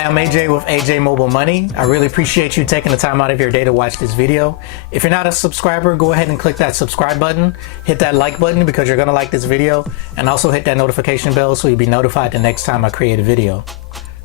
Hi, I'm AJ with AJ Mobile Money. I really appreciate you taking the time out of your day to watch this video. If you're not a subscriber, go ahead and click that subscribe button. Hit that like button because you're going to like this video, and also hit that notification bell so you'll be notified the next time I create a video.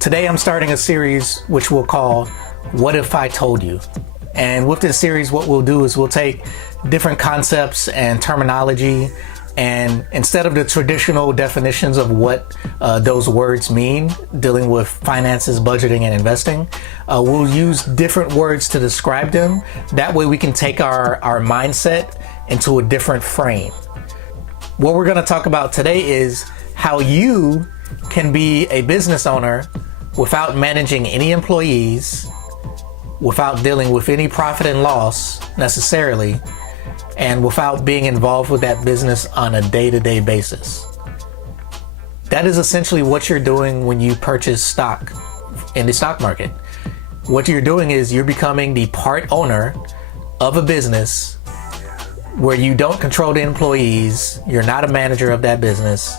Today I'm starting a series which we'll call What If I Told You? And with this series, what we'll do is we'll take different concepts and terminology, and instead of the traditional definitions of what those words mean, dealing with finances, budgeting, and investing, we'll use different words to describe them. That way we can take our mindset into a different frame. What we're going to talk about today is how you can be a business owner without managing any employees, without dealing with any profit and loss necessarily, and without being involved with that business on a day-to-day basis. That is essentially what you're doing when you purchase stock in the stock market. What you're doing is you're becoming the part owner of a business where you don't control the employees, you're not a manager of that business,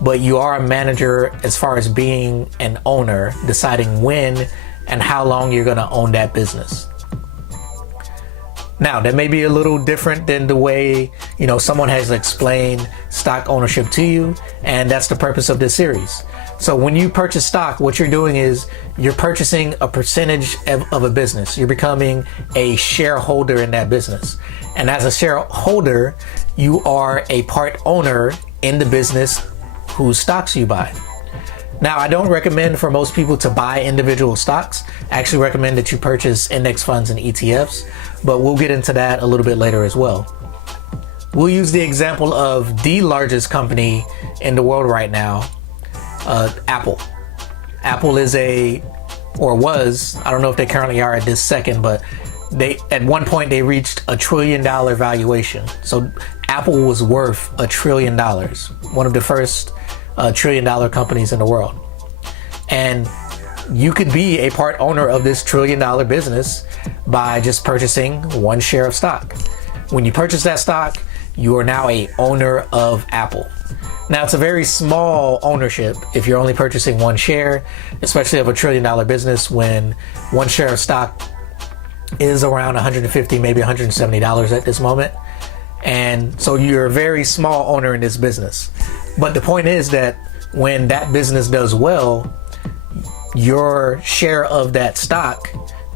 but you are a manager as far as being an owner, deciding when and how long you're going to own that business. Now, that may be a little different than the way, someone has explained stock ownership to you, and that's the purpose of this series. So when you purchase stock, what you're doing is you're purchasing a percentage of a business. You're becoming a shareholder in that business. And as a shareholder, you are a part owner in the business whose stocks you buy. Now, I don't recommend for most people to buy individual stocks. I actually recommend that you purchase index funds and ETFs, but we'll get into that a little bit later as well. We'll use the example of the largest company in the world right now, Apple. Apple is was, I don't know if they currently are at this second, but at one point they reached $1 trillion valuation. So Apple was worth $1 trillion, one of the first $1 trillion companies in the world. And you could be a part owner of this $1 trillion business by just purchasing one share of stock. When you purchase that stock, you are now a owner of Apple. Now, it's a very small ownership if you're only purchasing one share, especially of $1 trillion business, when one share of stock is around $150, maybe $170 at this moment. And so you're a very small owner in this business. But the point is that when that business does well, your share of that stock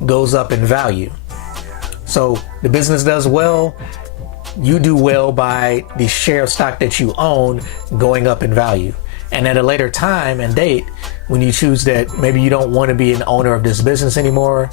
goes up in value. So the business does well, you do well by the share of stock that you own going up in value. And at a later time and date, when you choose that maybe you don't want to be an owner of this business anymore,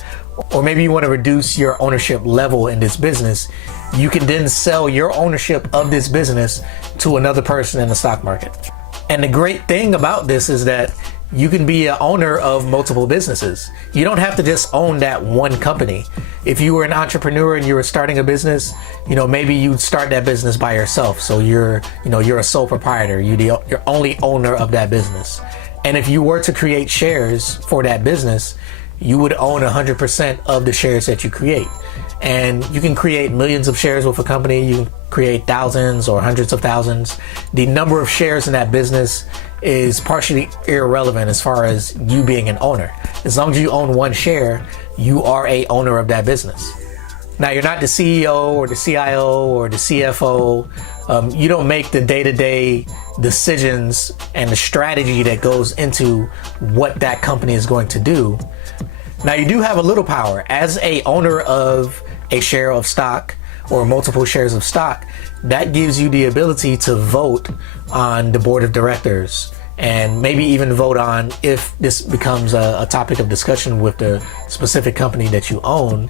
or maybe you want to reduce your ownership level in this business, you can then sell your ownership of this business to another person in the stock market. And the great thing about this is that you can be an owner of multiple businesses. You don't have to just own that one company. If you were an entrepreneur and you were starting a business, maybe you'd start that business by yourself. So you're a sole proprietor. You're only owner of that business. And if you were to create shares for that business, you would own 100% of the shares that you create. And you can create millions of shares with a company. You can create thousands or hundreds of thousands. The number of shares in that business is partially irrelevant as far as you being an owner. As long as you own one share, you are a owner of that business. Now, you're not the CEO or the CIO or the CFO. You don't make the day-to-day decisions and the strategy that goes into what that company is going to do. Now, you do have a little power as a owner of a share of stock or multiple shares of stock. That gives you the ability to vote on the board of directors, and maybe even vote on, if this becomes a topic of discussion with the specific company that you own,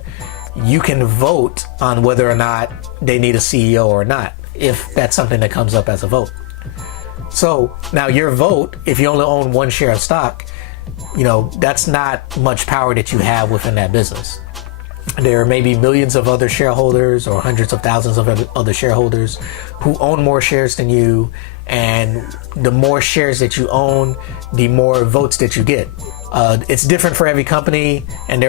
you can vote on whether or not they need a CEO or not, if that's something that comes up as a vote. So now your vote, if you only own one share of stock, that's not much power that you have within that business. There are maybe millions of other shareholders or hundreds of thousands of other shareholders who own more shares than you. And the more shares that you own, the more votes that you get. It's different for every company, and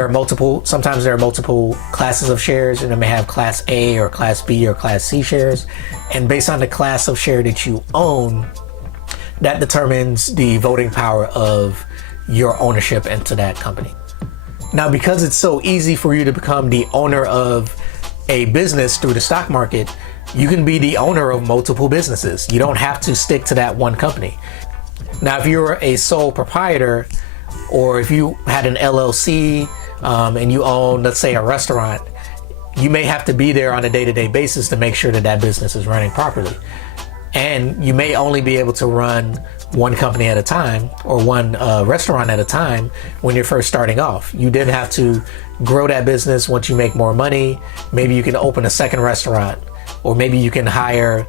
sometimes there are multiple classes of shares, and they may have class A or class B or class C shares. And based on the class of share that you own, that determines the voting power of your ownership into that company. Now, because it's so easy for you to become the owner of a business through the stock market, you can be the owner of multiple businesses. You don't have to stick to that one company. Now, if you're a sole proprietor, or if you had an LLC and you own, let's say, a restaurant, you may have to be there on a day-to-day basis to make sure that that business is running properly. And you may only be able to run one company at a time, or one restaurant at a time when you're first starting off. You then have to grow that business. Once you make more money, maybe you can open a second restaurant, or maybe you can hire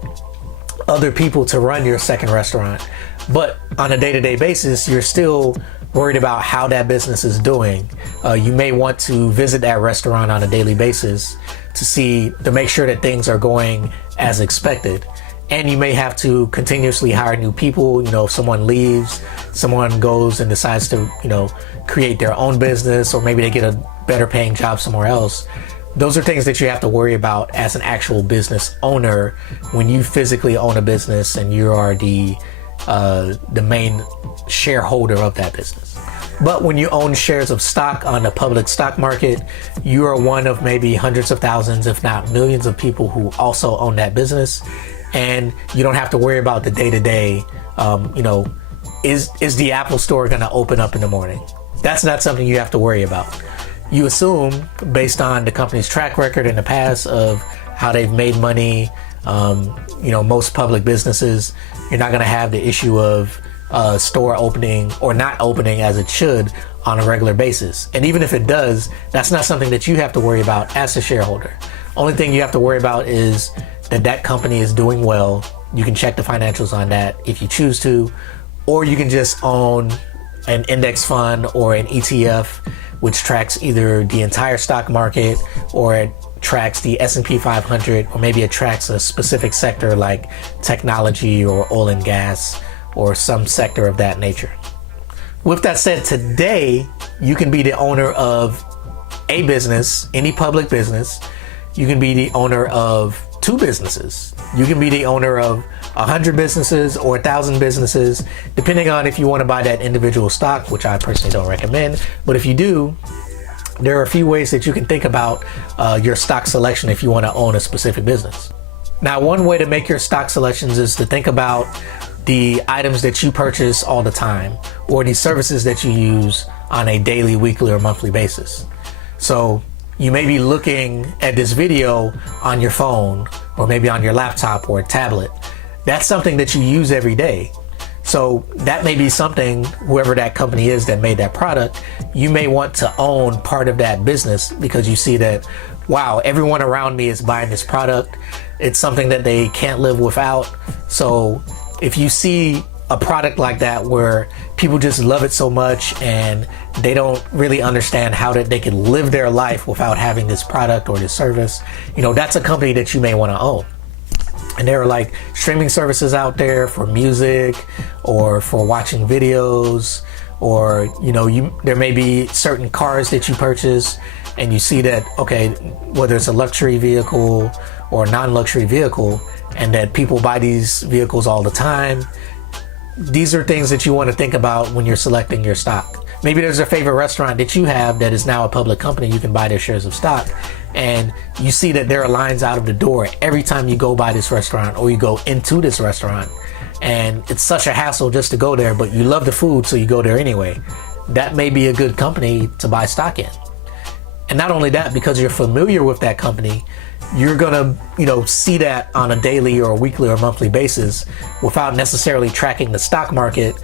other people to run your second restaurant. But on a day-to-day basis, you're still worried about how that business is doing. You may want to visit that restaurant on a daily basis to make sure that things are going as expected. And you may have to continuously hire new people. If someone leaves, someone goes and decides to, create their own business, or maybe they get a better paying job somewhere else. Those are things that you have to worry about as an actual business owner when you physically own a business and you are the main shareholder of that business. But when you own shares of stock on the public stock market, you are one of maybe hundreds of thousands, if not millions of people who also own that business. And you don't have to worry about the day-to-day, is the Apple store going to open up in the morning? That's not something you have to worry about. You assume, based on the company's track record in the past of how they've made money, most public businesses, you're not going to have the issue of store opening or not opening as it should on a regular basis. And even if it does, that's not something that you have to worry about as a shareholder. Only thing you have to worry about is that company is doing well. You can check the financials on that if you choose to, or you can just own an index fund or an ETF, which tracks either the entire stock market, or it tracks the S&P 500, or maybe it tracks a specific sector like technology or oil and gas, or some sector of that nature. With that said, today you can be the owner of a business, any public business. You can be the owner of two businesses. You can be the owner of 100 businesses or 1,000 businesses, depending on if you want to buy that individual stock, which I personally don't recommend. But if you do, there are a few ways that you can think about your stock selection if you want to own a specific business. Now, one way to make your stock selections is to think about the items that you purchase all the time, or the services that you use on a daily, weekly, or monthly basis. So you may be looking at this video on your phone, or maybe on your laptop or a tablet. That's something that you use every day. So that may be something, whoever that company is that made that product, you may want to own part of that business, because you see that, wow, everyone around me is buying this product. It's something that they can't live without. So if you see a product like that where people just love it so much and they don't really understand how that they can live their life without having this product or this service, that's a company that you may want to own. And there are like streaming services out there for music or for watching videos, or there may be certain cars that you purchase and you see that, okay, whether it's a luxury vehicle or a non-luxury vehicle, and that people buy these vehicles all the time. These are things that you want to think about when you're selecting your stock. Maybe there's a favorite restaurant that you have that is now a public company. You can buy their shares of stock, and you see that there are lines out of the door every time you go by this restaurant or you go into this restaurant, and it's such a hassle just to go there, but you love the food, so you go there anyway. That may be a good company to buy stock in. And not only that, because you're familiar with that company, you're gonna, see that on a daily or a weekly or monthly basis without necessarily tracking the stock market.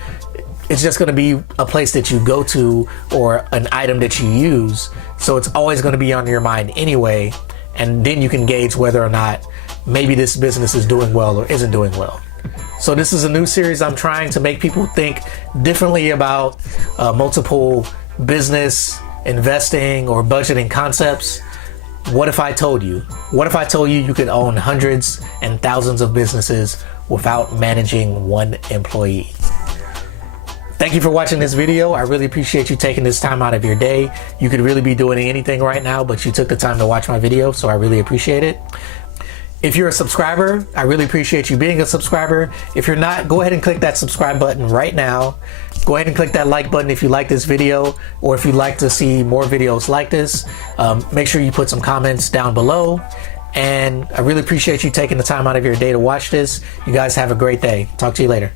It's just gonna be a place that you go to, or an item that you use. So it's always gonna be on your mind anyway. And then you can gauge whether or not maybe this business is doing well or isn't doing well. So this is a new series. I'm trying to make people think differently about multiple business, investing, or budgeting concepts. What if I told you? What if I told you you could own hundreds and thousands of businesses without managing one employee? Thank you for watching this video. I really appreciate you taking this time out of your day. You could really be doing anything right now, but you took the time to watch my video, so I really appreciate it. If you're a subscriber, I really appreciate you being a subscriber. If you're not, go ahead and click that subscribe button right now. Go ahead and click that like button if you like this video, or if you'd like to see more videos like this. Make sure you put some comments down below. And I really appreciate you taking the time out of your day to watch this. You guys have a great day. Talk to you later.